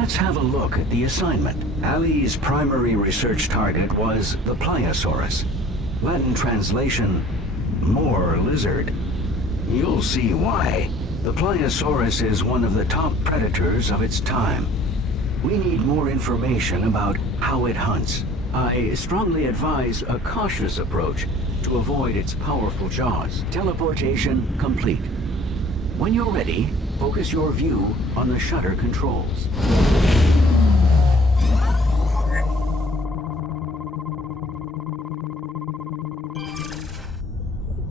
Let's have a look at the assignment. Ali's primary research target was the Pliosaurus. Latin translation, more lizard. You'll see why. The Pliosaurus is one of the top predators of its time. We need more information about how it hunts. I strongly advise a cautious approach to avoid its powerful jaws. Teleportation complete. When you're ready, focus your view on the shutter controls.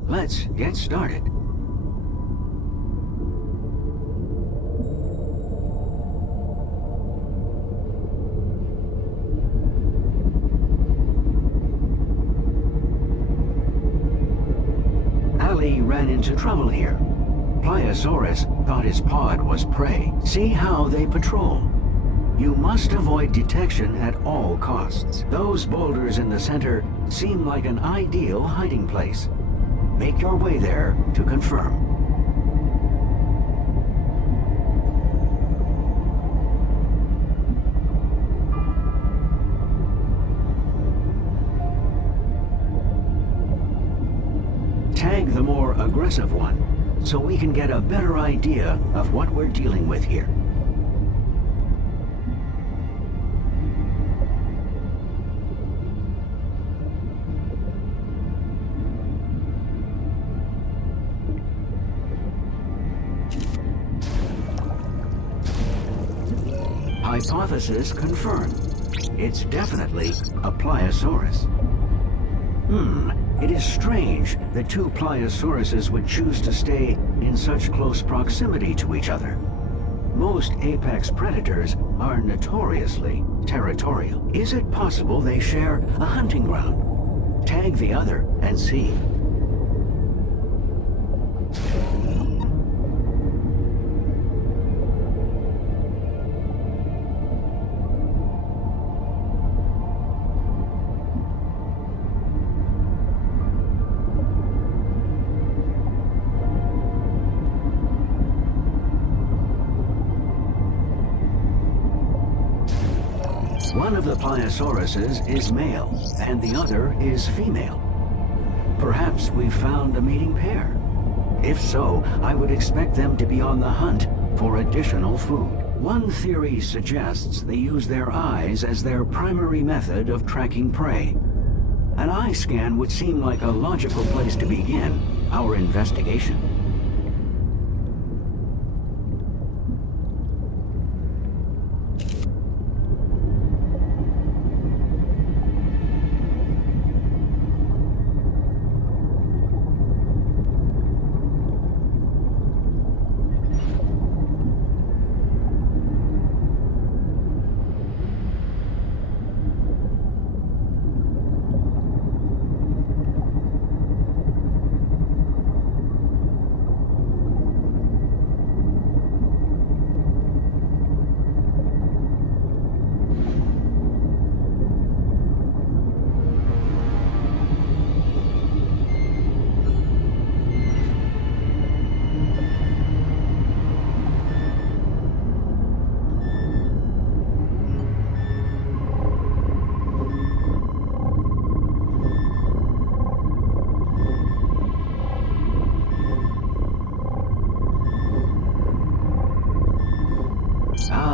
Let's get started. Ali ran into trouble here. Pliosaurus thought his pod was prey. See how they patrol. You must avoid detection at all costs. Those boulders in the center seem like an ideal hiding place. Make your way there to confirm. Tag the more aggressive one, so we can get a better idea of what we're dealing with here. Hypothesis confirmed. It's definitely a Pliosaurus. It is strange that two Pliosauruses would choose to stay in such close proximity to each other. Most apex predators are notoriously territorial. Is it possible they share a hunting ground? Tag the other and see. One of the Pliosauruses is male, and the other is female. Perhaps we've found a mating pair. If so, I would expect them to be on the hunt for additional food. One theory suggests they use their eyes as their primary method of tracking prey. An eye scan would seem like a logical place to begin our investigation.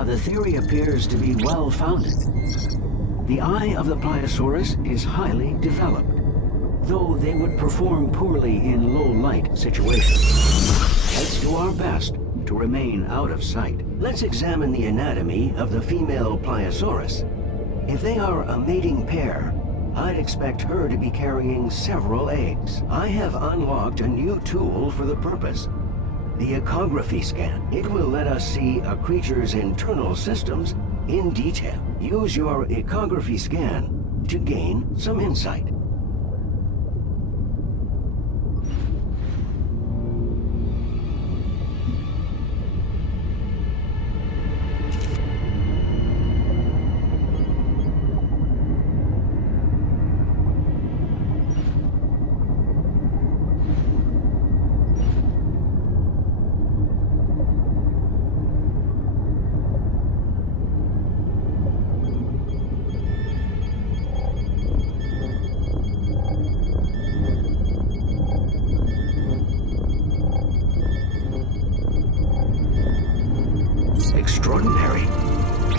The theory appears to be well-founded. The eye of the Pliosaurus is highly developed, though they would perform poorly in low-light situations. Let's do our best to remain out of sight. Let's examine the anatomy of the female Pliosaurus. If they are a mating pair, I'd expect her to be carrying several eggs. I have unlocked a new tool for the purpose. The ecography scan. It will let us see a creature's internal systems in detail. Use your ecography scan to gain some insight.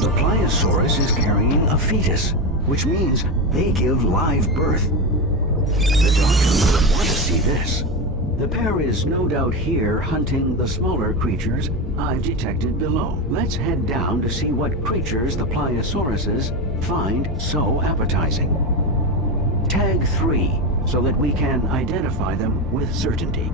The Pliosaurus is carrying a fetus, which means they give live birth. The doctor would want to see this. The pair is no doubt here hunting the smaller creatures I've detected below. Let's head down to see what creatures the Pliosauruses find so appetizing. Tag 3, so that we can identify them with certainty.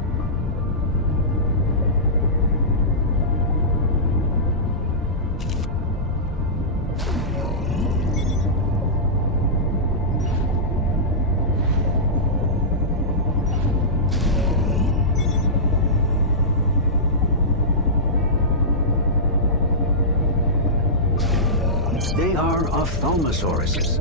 They are ophthalmosauruses.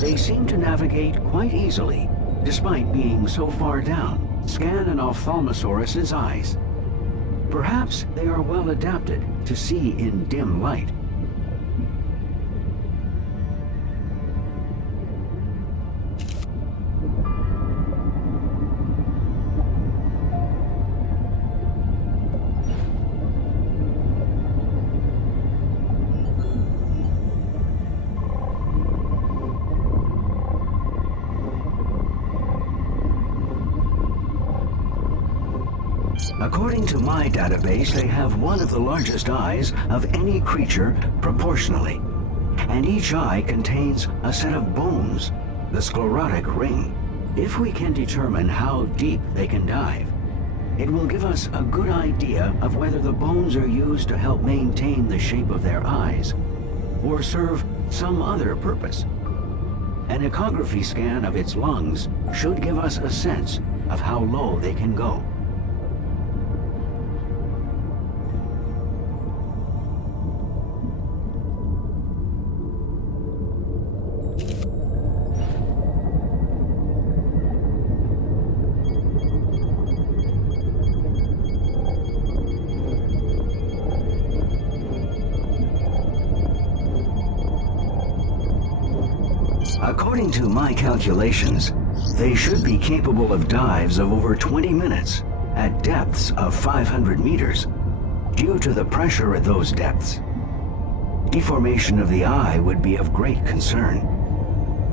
They seem to navigate quite easily, despite being so far down. Scan an ophthalmosaurus's eyes. Perhaps they are well adapted to see in dim light. According to my database, they have one of the largest eyes of any creature proportionally. And each eye contains a set of bones, the sclerotic ring. If we can determine how deep they can dive, it will give us a good idea of whether the bones are used to help maintain the shape of their eyes, or serve some other purpose. An echography scan of its lungs should give us a sense of how low they can go. According to my calculations, they should be capable of dives of over 20 minutes at depths of 500 meters. Due to the pressure at those depths, deformation of the eye would be of great concern.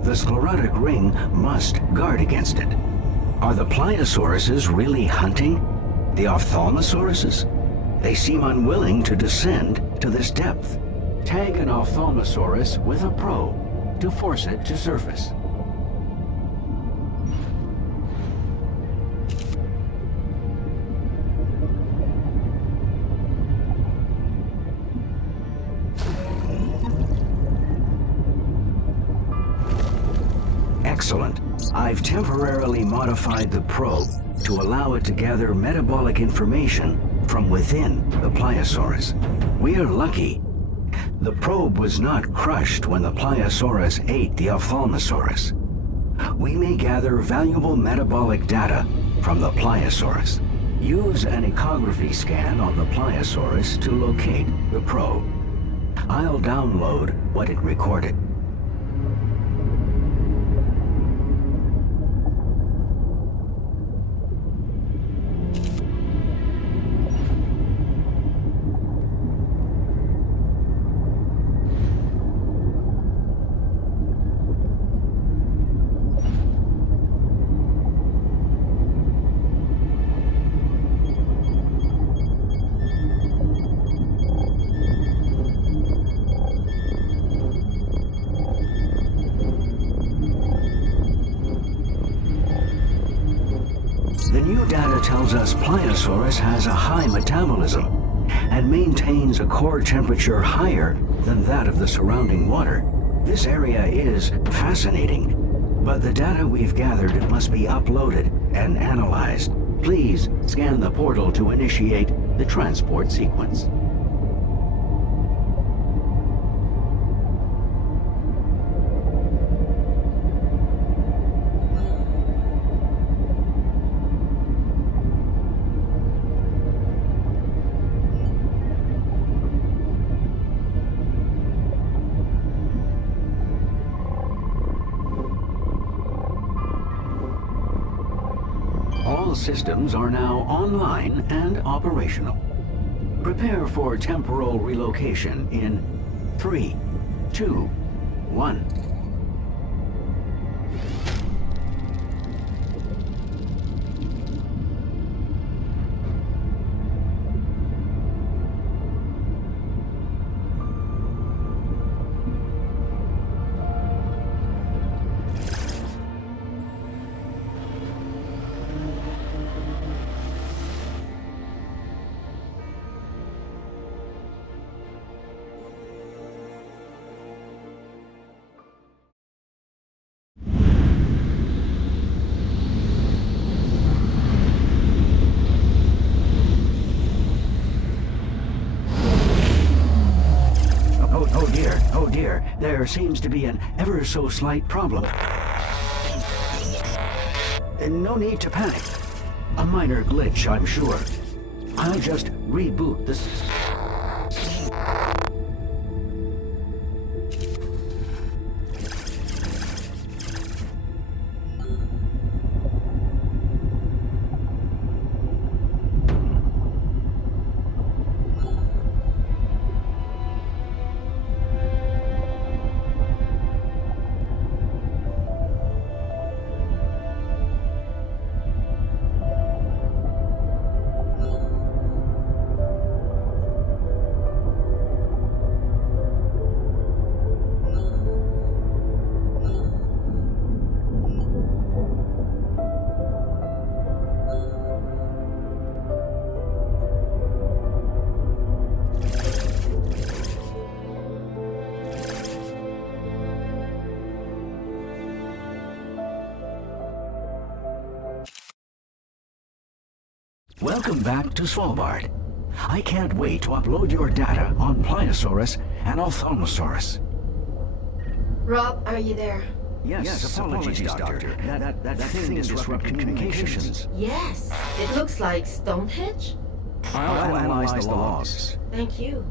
The sclerotic ring must guard against it. Are the Pliosauruses really hunting the ophthalmosauruses? They seem unwilling to descend to this depth. Tag an ophthalmosaurus with a probe to force it to surface. Excellent. I've temporarily modified the probe to allow it to gather metabolic information from within the Pliosaurus. We're lucky. The probe was not crushed when the Pliosaurus ate the Ophthalmosaurus. We may gather valuable metabolic data from the Pliosaurus. Use an echography scan on the Pliosaurus to locate the probe. I'll download what it recorded. The new data tells us Pliosaurus has a high metabolism and maintains a core temperature higher than that of the surrounding water. This area is fascinating, but the data we've gathered must be uploaded and analyzed. Please scan the portal to initiate the transport sequence. All systems are now online and operational. Prepare for temporal relocation in 3, 2, 1. Oh dear, there seems to be an ever so slight problem. No need to panic. A minor glitch, I'm sure. I'll just reboot this. Welcome back to Svalbard. I can't wait to upload your data on Pliosaurus and Ophthalmosaurus. Rob, are you there? Yes, apologies, Doctor. That thing disrupted communications. Yes, it looks like Stonehenge. I'll analyze the logs. Thank you.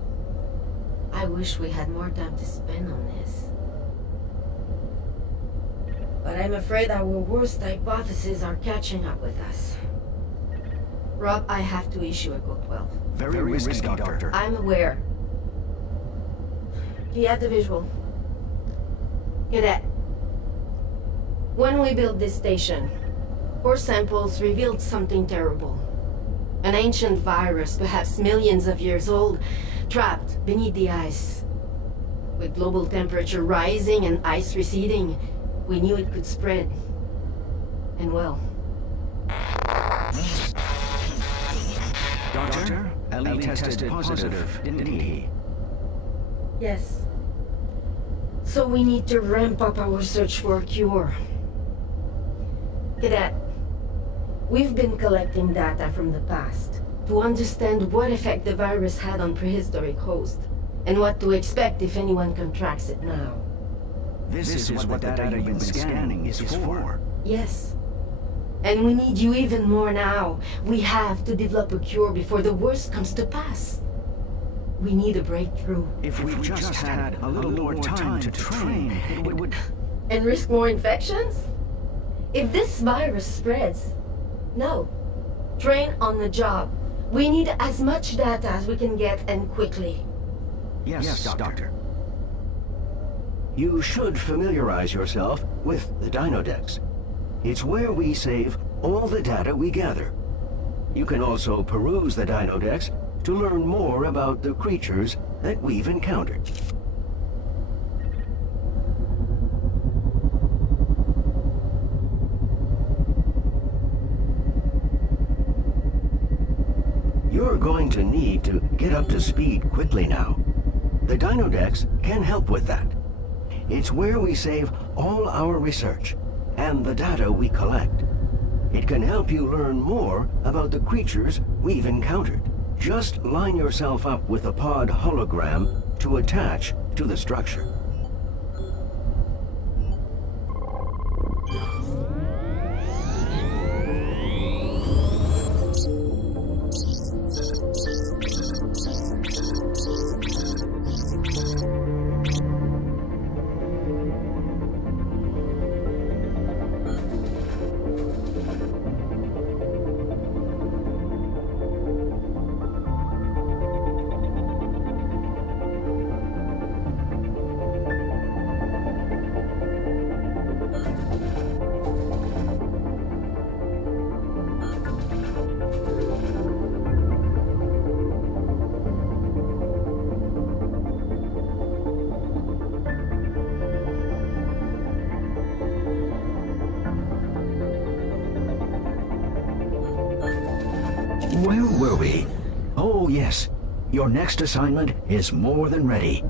I wish we had more time to spend on this. But I'm afraid our worst hypotheses are catching up with us. Rob, I have to issue a Code 12. Very risky, Doctor. I'm aware. Do you have the visual? Cadet. When we built this station, core samples revealed something terrible. An ancient virus, perhaps millions of years old, trapped beneath the ice. With global temperature rising and ice receding, we knew it could spread. And well... Doctor, Ellie tested positive, didn't he? Yes. So we need to ramp up our search for a cure. Cadet, we've been collecting data from the past to understand what effect the virus had on prehistoric hosts, and what to expect if anyone contracts it now. This is what the data you've been scanning is for. Yes. And we need you even more now. We have to develop a cure before the worst comes to pass. We need a breakthrough. If we just had a little more time to train, it would... And risk more infections? If this virus spreads, no. Train on the job. We need as much data as we can get, and quickly. Yes, Doctor. You should familiarize yourself with the Dinodex. It's where we save all the data we gather. You can also peruse the Dinodex to learn more about the creatures that we've encountered. You're going to need to get up to speed quickly now. The Dinodex can help with that. It's where we save all our research and the data we collect. It can help you learn more about the creatures we've encountered. Just line yourself up with a pod hologram to attach to the structure. will we? Oh, yes. Your next assignment is more than ready.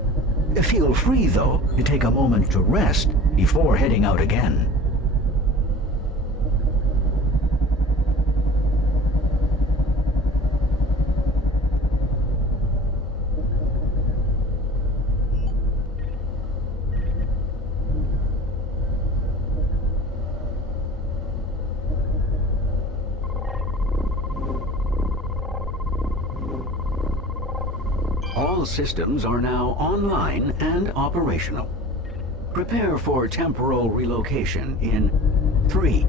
Feel free, though, to take a moment to rest before heading out again. All systems are now online and operational. Prepare for temporal relocation in 3,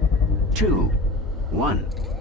2, 1.